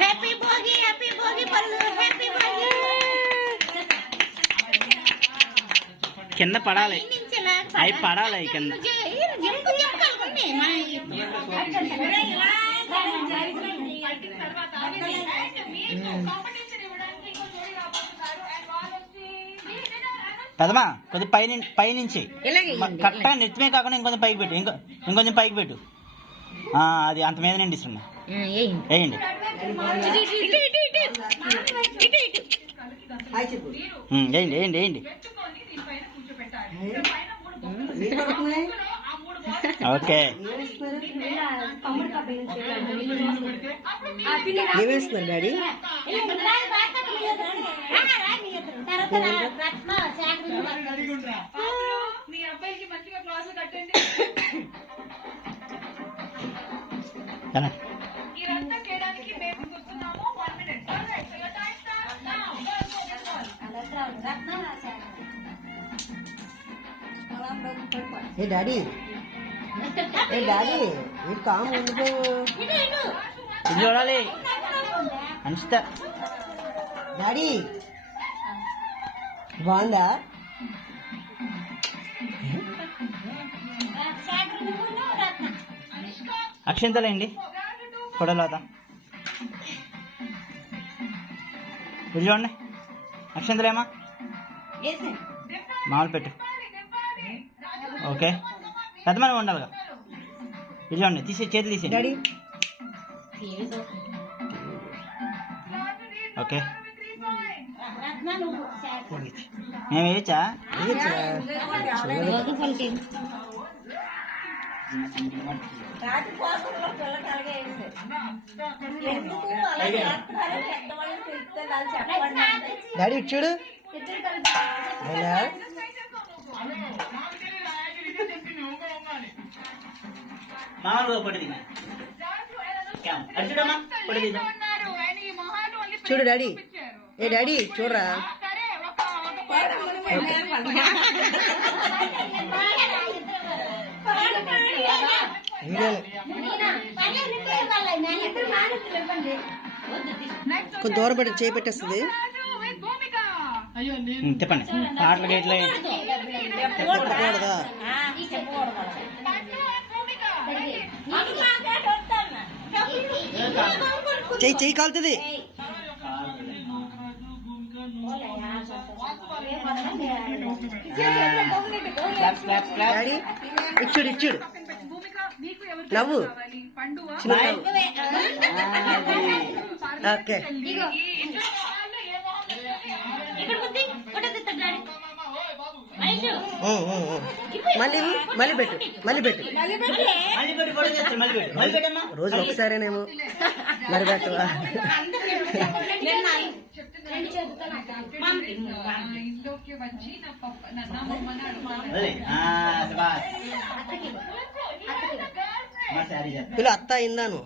Happy Bhogi పళ్ళు, happy Bhogi. కింద పడాలి, అవి పడాలి కింద. పెదమా కొద్ది పైనుంచి కరెక్ట్గా నెత్తిమే కాకుండా ఇంకొంచెం పైకి పెట్టు, ఇంకొంచెం పైకి పెట్టు. అది అంత మీద నిండి ఇస్తున్నా, వేయండి. వేయండి వేయండి వేయండి. ఓకే ఏమేస్తున్నారు డాడీ? ఏ డాడీ, ఏ డాడీ, ఈ కాము ఎందుకు చూడాలి అనిస్తా? డాడీ బాగుందా? అక్షంతలేండి ఫోటోలో ఇది చూడండి. అక్షంతలేమా మామూలు పెట్టు. ఓకే పెద్దమని ఉండాలిగా. ఇది చూడండి, తీసే చేతులు తీసేయండి. ఓకే మేము వేయచ్చా? డాడీ చూడు చూడు డాడీ. ఏ డాడీ చూడరా. కొంచెం దూరం పెట్టి చేయి పెట్టేస్తుంది. చెప్పండి పాటలు గేట్లే చెప్పకూడదా? చెయ్యి చెయ్యి కాలుతుంది. ఇచ్చుడు ఇచ్చుడు నవ్వు. ఓకే మళ్ళీ పెట్టు మళ్ళీ పెట్టు. రోజు ఒకసారేనేమో మరి పెట్టు. ఇలా అత్త అయిందాను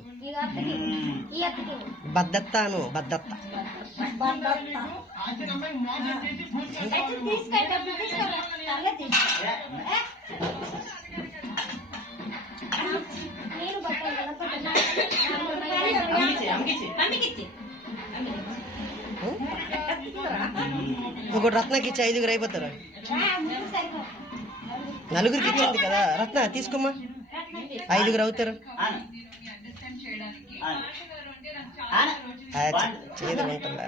బద్దత్తాను బద్దత్త. ఇంకోటి రత్నకి ఇచ్చి 5గురు అయిపోతారా? నలుగురికి ఇచ్చింది కదా రత్న, తీసుకోమ్మా 5గురు అవుతారు. చేదు ఉంటుందా?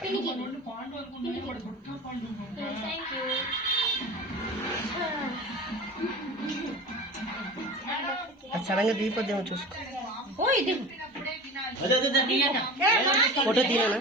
సడన్ గా దిగిపోద్దేమో చూసుకో. ఫోటో తీయనా?